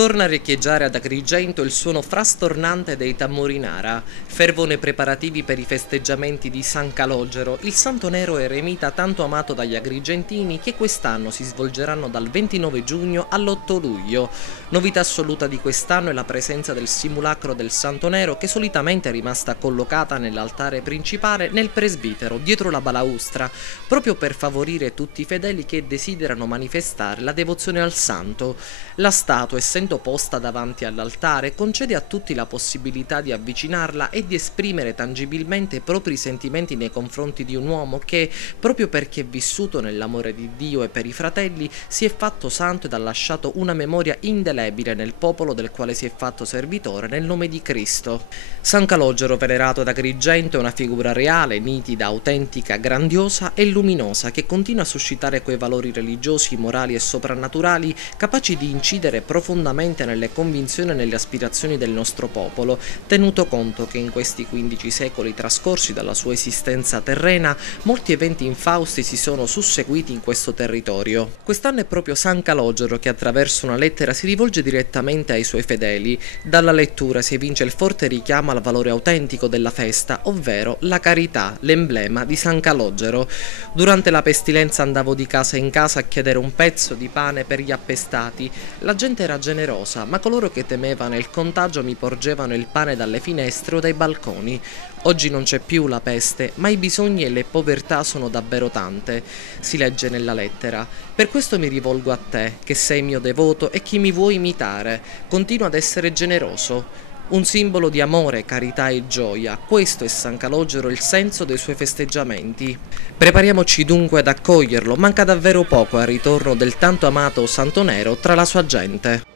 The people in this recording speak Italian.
Torna a riecheggiare ad Agrigento il suono frastornante dei tamburi Nara. Fervono i preparativi per i festeggiamenti di San Calogero, il santo nero eremita tanto amato dagli agrigentini, che quest'anno si svolgeranno dal 29 giugno all'8 luglio. Novità assoluta di quest'anno è la presenza del simulacro del santo nero, che solitamente è rimasta collocata nell'altare principale nel presbitero, dietro la balaustra, proprio per favorire tutti i fedeli che desiderano manifestare la devozione al santo. La statua, essendo posta davanti all'altare, concede a tutti la possibilità di avvicinarla e di esprimere tangibilmente i propri sentimenti nei confronti di un uomo che, proprio perché è vissuto nell'amore di Dio e per i fratelli, si è fatto santo ed ha lasciato una memoria indelebile nel popolo del quale si è fatto servitore nel nome di Cristo. San Calogero, venerato ad Agrigento, è una figura reale, nitida, autentica, grandiosa e luminosa, che continua a suscitare quei valori religiosi, morali e soprannaturali capaci di incidere profondamente nelle convinzioni e nelle aspirazioni del nostro popolo, tenuto conto che in questi 15 secoli trascorsi dalla sua esistenza terrena, molti eventi infausti si sono susseguiti in questo territorio. Quest'anno è proprio San Calogero che attraverso una lettera si rivolge direttamente ai suoi fedeli. Dalla lettura si evince il forte richiamo al valore autentico della festa, ovvero la carità, l'emblema di San Calogero. Durante la pestilenza andavo di casa in casa a chiedere un pezzo di pane per gli appestati. La gente era generosa, ma coloro che temevano il contagio mi porgevano il pane dalle finestre o dai balconi. Oggi non c'è più la peste, ma i bisogni e le povertà sono davvero tante, si legge nella lettera. Per questo mi rivolgo a te, che sei mio devoto e chi mi vuoi imitare. Continua ad essere generoso. Un simbolo di amore, carità e gioia, questo è San Calogero, il senso dei suoi festeggiamenti. Prepariamoci dunque ad accoglierlo, manca davvero poco al ritorno del tanto amato Santo Nero tra la sua gente.